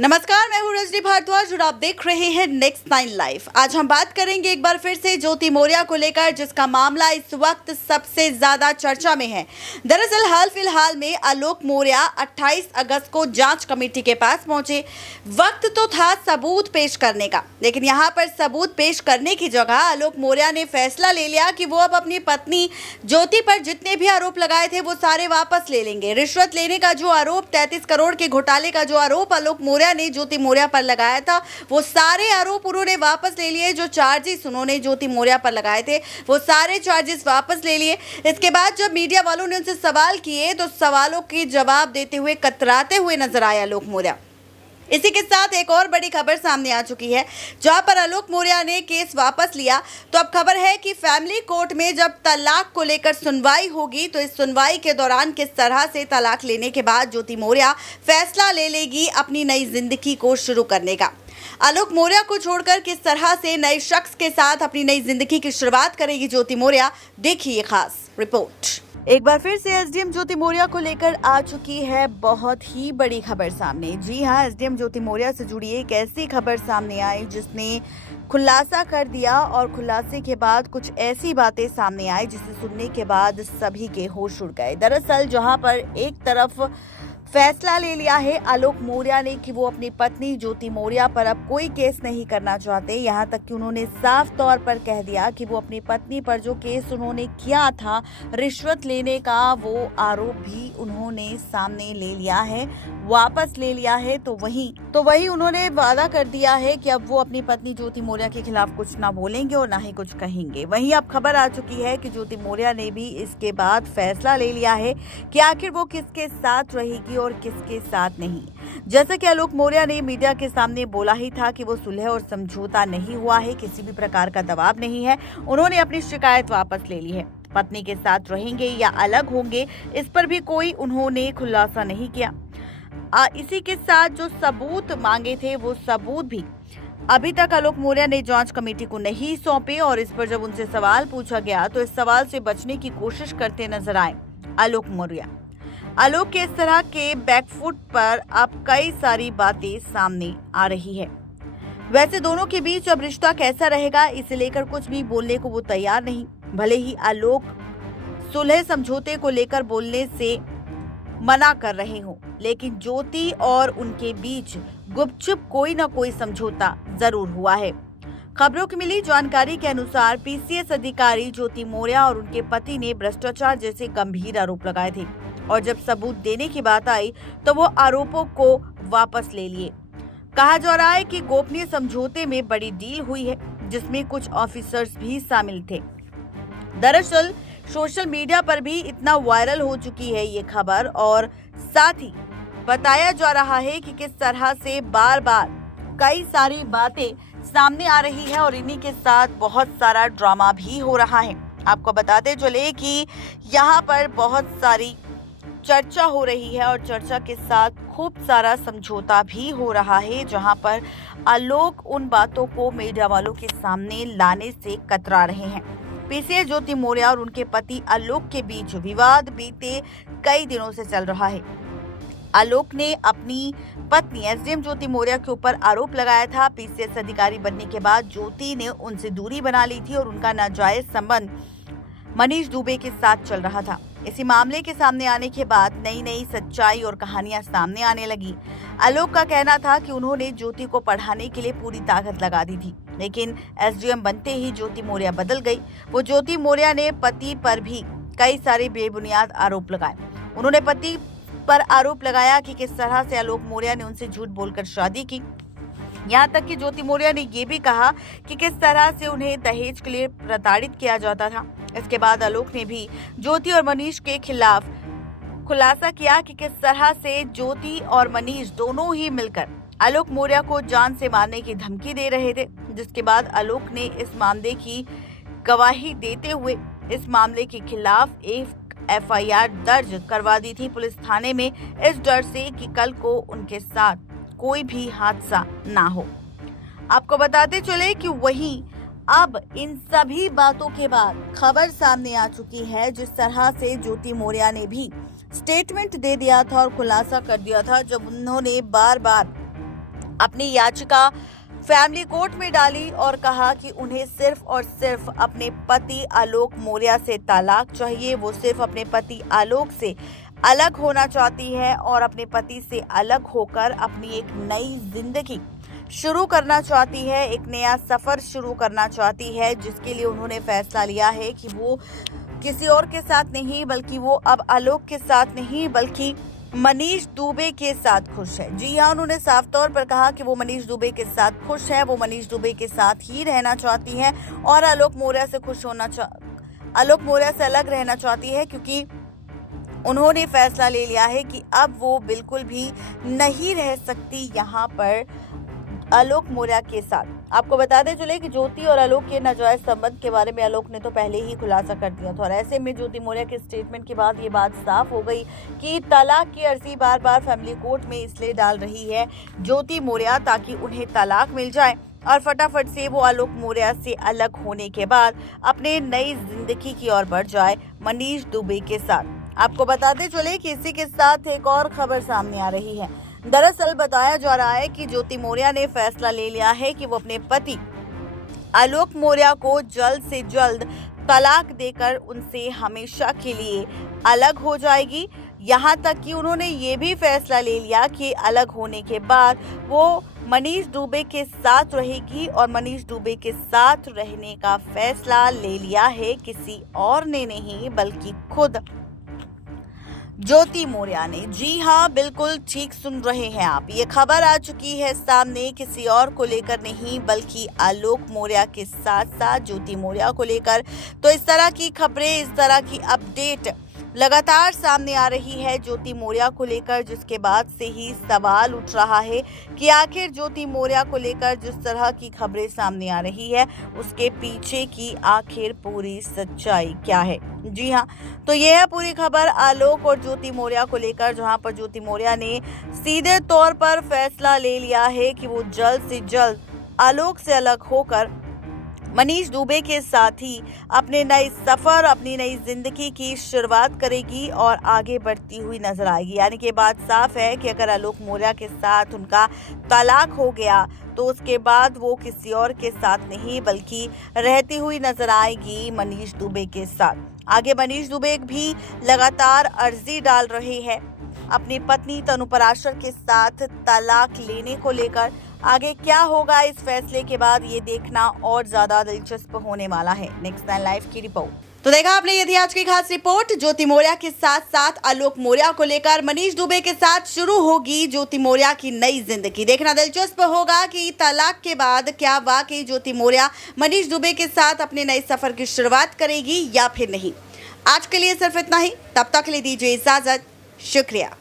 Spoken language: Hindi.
नमस्कार, मैं हूँ रजनी भारद्वाज और आप देख रहे हैं नेक्स्ट 9 लाइव। आज हम बात करेंगे एक बार फिर से ज्योति मौर्य को लेकर, जिसका मामला इस वक्त सबसे ज्यादा चर्चा में है। दरअसल हाल फिलहाल में आलोक मौर्य 28 अगस्त को जांच कमेटी के पास पहुंचे। वक्त तो था सबूत पेश करने का, लेकिन यहां पर सबूत पेश करने की जगह आलोक मौर्य ने फैसला ले लिया कि वो अब अपनी पत्नी ज्योति पर जितने भी आरोप लगाए थे वो सारे वापस ले लेंगे। रिश्वत लेने का जो आरोप, 33 करोड़ के घोटाले का जो आरोप आलोक मौर्य ने ज्योति मौर्य पर लगाया था, वो सारे आरोप उन्होंने वापस ले लिए। जो चार्जेस उन्होंने ज्योति मौर्य पर लगाए थे वो सारे चार्जेस वापस ले लिए। इसके बाद जब मीडिया वालों ने उनसे सवाल किए तो सवालों के जवाब देते हुए कतराते हुए नजर आए आलोक मौर्य। इसी के साथ एक और बड़ी खबर सामने आ चुकी है, जहां पर आलोक मौर्य ने केस वापस लिया। तो अब खबर है कि फैमिली कोर्ट में जब तलाक को लेकर सुनवाई होगी, तो इस सुनवाई के दौरान किस तरह से तलाक लेने के बाद ज्योति मौर्य फैसला ले लेगी अपनी नई जिंदगी को शुरू करने का। आलोक मौर्य को छोड़कर किस तरह से नए शख्स के साथ अपनी नई जिंदगी की शुरुआत करेगी ज्योति मौर्य, देखिए ये खास रिपोर्ट। एक बार फिर से एसडीएम ज्योति मौर्य को लेकर आ चुकी है बहुत ही बड़ी खबर सामने। जी हां, एसडीएम ज्योति मौर्य से जुड़ी एक ऐसी खबर सामने आई जिसने खुलासा कर दिया, और खुलासे के बाद कुछ ऐसी बातें सामने आई जिसे सुनने के बाद सभी के होश उड़ गए। दरअसल जहां पर एक तरफ फैसला ले लिया है आलोक मौर्य ने कि वो अपनी पत्नी ज्योति मौर्य पर अब कोई केस नहीं करना चाहते, यहाँ तक कि उन्होंने साफ तौर पर कह दिया कि वो अपनी पत्नी पर जो केस उन्होंने किया था रिश्वत लेने का, वो आरोप भी उन्होंने सामने ले लिया है, वापस ले लिया है। तो वही उन्होंने वादा कर दिया है कि अब वो अपनी पत्नी ज्योति मौर्य के खिलाफ कुछ ना बोलेंगे और ना ही कुछ कहेंगे। वहीं अब खबर आ चुकी है कि ज्योति मौर्य ने भी इसके बाद फैसला ले लिया है कि आखिर वो किसके साथ रहेगी और किसके साथ नहीं। जैसा कि आलोक मौर्य ने मीडिया के सामने बोला ही था कि वो सुलह और समझौता नहीं हुआ है, किसी भी प्रकार का दबाव नहीं है, उन्होंने अपनी शिकायत वापस ले ली है। पत्नी के साथ रहेंगे या अलग होंगे, इस पर भी कोई उन्होंने खुलासा नहीं किया। इसी के साथ जो सबूत मांगे थे वो सबूत भी अभी तक आलोक मौर्य ने जांच कमेटी को नहीं सौंपे, और इस पर जब उनसे सवाल पूछा गया तो इस सवाल से बचने की कोशिश करते नजर आए आलोक मौर्य। आलोक के इस तरह के बैकफुट पर अब कई सारी बातें सामने आ रही है। वैसे दोनों के बीच अब रिश्ता कैसा रहेगा, इसे लेकर कुछ भी बोलने को वो तैयार नहीं। भले ही आलोक सुलह समझौते को लेकर बोलने से मना कर रहे हो, लेकिन ज्योति और उनके बीच गुपचुप कोई ना कोई समझौता जरूर हुआ है। खबरों की मिली जानकारी के अनुसार पीसीएस अधिकारी ज्योति मौर्य और उनके पति ने भ्रष्टाचार जैसे गंभीर आरोप लगाए थे, और जब सबूत देने की बात आई तो वो आरोपों को वापस ले लिए। कहा जा रहा है कि गोपनीय समझौते में बड़ी डील हुई है, जिसमें कुछ ऑफिसर्स भी शामिल थे। दरअसल सोशल मीडिया पर भी इतना वायरल हो चुकी है ये खबर, और साथ ही बताया जा रहा है कि किस तरह से बार बार कई सारी बातें सामने आ रही है, और इन्हीं के साथ बहुत सारा ड्रामा भी हो रहा है। आपको बताते चले कि यहाँ पर बहुत सारी चर्चा हो रही है, और चर्चा के साथ खूब सारा समझौता भी हो रहा है, जहां पर आलोक उन बातों को मीडिया वालों के सामने लाने से कतरा रहे हैं। पीसीएस ज्योति मौर्य और उनके पति आलोक के बीच विवाद बीते कई दिनों से चल रहा है। आलोक ने अपनी पत्नी एसडीएम ज्योति मौर्य के ऊपर आरोप लगाया था। पीसीएस अधिकारी बनने के बाद ज्योति ने उनसे दूरी बना ली थी, और उनका नाजायज संबंध मनीष दुबे के साथ चल रहा था। इसी मामले के सामने आने के बाद नई नई सच्चाई और कहानियां सामने आने लगी। आलोक का कहना था कि उन्होंने ज्योति को पढ़ाने के लिए पूरी ताकत लगा दी थी, लेकिन एसडीएम बनते ही ज्योति मौर्य बदल गई। वो ज्योति मौर्य ने पति पर भी कई सारे बेबुनियाद आरोप लगाए। उन्होंने पति पर आरोप लगाया कि किस तरह से आलोक मौर्य ने उनसे झूठ बोलकर शादी की। यहाँ तक कि ज्योति मौर्य ने ये भी कहा कि किस तरह से उन्हें दहेज के लिए प्रताड़ित किया जाता था। इसके बाद आलोक ने भी ज्योति और मनीष के खिलाफ खुलासा किया कि किस तरह से ज्योति और मनीष दोनों ही मिलकर आलोक मौर्य को जान से मारने की धमकी दे रहे थे, जिसके बाद आलोक ने इस मामले की गवाही देते हुए इस मामले के खिलाफ एक एफआईआर दर्ज करवा दी थी पुलिस थाने में, इस डर से कि कल को उनके साथ कोई भी हादसा ना हो। आपको बताते चले कि वहीं अब इन सभी बातों के बाद खबर सामने आ चुकी है, जिस तरह से ज्योति मौर्य ने भी स्टेटमेंट दे दिया था और खुलासा कर दिया था, जब उन्होंने बार बार अपनी याचिका फैमिली कोर्ट में डाली और कहा कि उन्हें सिर्फ और सिर्फ अपने पति आलोक मौर्य से तलाक चाहिए। वो सिर्फ अपने पति आलोक से अलग होना चाहती है और अपने पति से अलग होकर अपनी एक नई जिंदगी शुरू करना चाहती है, एक नया सफर शुरू करना चाहती है, जिसके लिए उन्होंने फैसला लिया है कि वो किसी और के साथ नहीं बल्कि वो अब आलोक के साथ नहीं बल्कि मनीष दुबे के साथ खुश है। जी हाँ, उन्होंने साफ तौर पर कहा कि वो मनीष दुबे के साथ खुश है, वो मनीष दुबे के साथ ही रहना चाहती है और आलोक मौर्य से अलग रहना चाहती है, क्योंकि उन्होंने फैसला ले लिया है कि अब वो बिल्कुल भी नहीं रह सकती यहाँ पर आलोक मौर्य के साथ। आपको बताते चले कि ज्योति और आलोक के नाजायज संबंध के बारे में आलोक ने तो पहले ही खुलासा कर दिया था और ऐसे में ज्योति मौर्य के स्टेटमेंट के बाद ये बात साफ हो गई कि तलाक की अर्जी बार बार फैमिली कोर्ट में इसलिए डाल रही है ज्योति मौर्य ताकि उन्हें तलाक मिल जाए और फटाफट से वो आलोक मौर्य से अलग होने के बाद अपने नई जिंदगी की ओर बढ़ जाए मनीष दुबे के साथ। आपको बताते चले कि इसी के साथ एक और खबर सामने आ रही है। दरअसल बताया जा रहा है कि ज्योति मौर्य ने फैसला ले लिया है कि वो अपने पति आलोक मौर्य को जल्द से जल्द तलाक देकर उनसे हमेशा के लिए अलग हो जाएगी। यहाँ तक कि उन्होंने ये भी फैसला ले लिया कि अलग होने के बाद वो मनीष दुबे के साथ रहेगी और मनीष दुबे के साथ रहने का फैसला ले लिया है किसी और ने नहीं बल्कि खुद ज्योति मौर्य ने। जी हाँ, बिल्कुल ठीक सुन रहे हैं आप, ये खबर आ चुकी है सामने किसी और को लेकर नहीं बल्कि आलोक मौर्य के साथ साथ ज्योति मौर्य को लेकर। तो इस तरह की खबरें, इस तरह की अपडेट लगातार सामने आ रही है ज्योति मौर्य को लेकर, जिसके बाद से ही सवाल उठ रहा है कि आखिर ज्योति मौर्य को लेकर जिस तरह की खबरें सामने आ रही है उसके पीछे की आखिर पूरी सच्चाई क्या है। जी हाँ, तो यह है पूरी खबर आलोक और ज्योति मौर्य को लेकर, जहां पर ज्योति मौर्य ने सीधे तौर पर फैसला ले लिया है कि वो जल्द से जल्द आलोक से अलग होकर मनीष दुबे के साथ ही अपने नए सफर, अपनी नई जिंदगी की शुरुआत करेगी और आगे बढ़ती हुई नजर आएगी। यानी कि बात साफ है कि अगर आलोक मौर्य के साथ उनका तलाक हो गया तो उसके बाद वो किसी और के साथ नहीं बल्कि रहती हुई नजर आएगी मनीष दुबे के साथ। आगे मनीष दुबे भी लगातार अर्जी डाल रहे हैं अपनी पत्नी तनु पराशर के साथ तलाक लेने को लेकर। आगे क्या होगा इस फैसले के बाद, ये देखना और ज्यादा दिलचस्प होने वाला है। नेक्स्ट 9 लाइव की रिपोर्ट। तो देखा आपने, ये थी आज की खास रिपोर्ट। ज्योति मौर्य के साथ साथ आलोक मौर्य को लेकर मनीष दुबे के साथ शुरू होगी ज्योति मौर्य की नई जिंदगी। देखना दिलचस्प होगा कि तलाक के बाद क्या वाकई ज्योति मौर्य मनीष दुबे के साथ अपने नए सफर की शुरुआत करेगी या फिर नहीं। आज के लिए सिर्फ इतना ही, तब तक के लिए दीजिए इजाजत। शुक्रिया।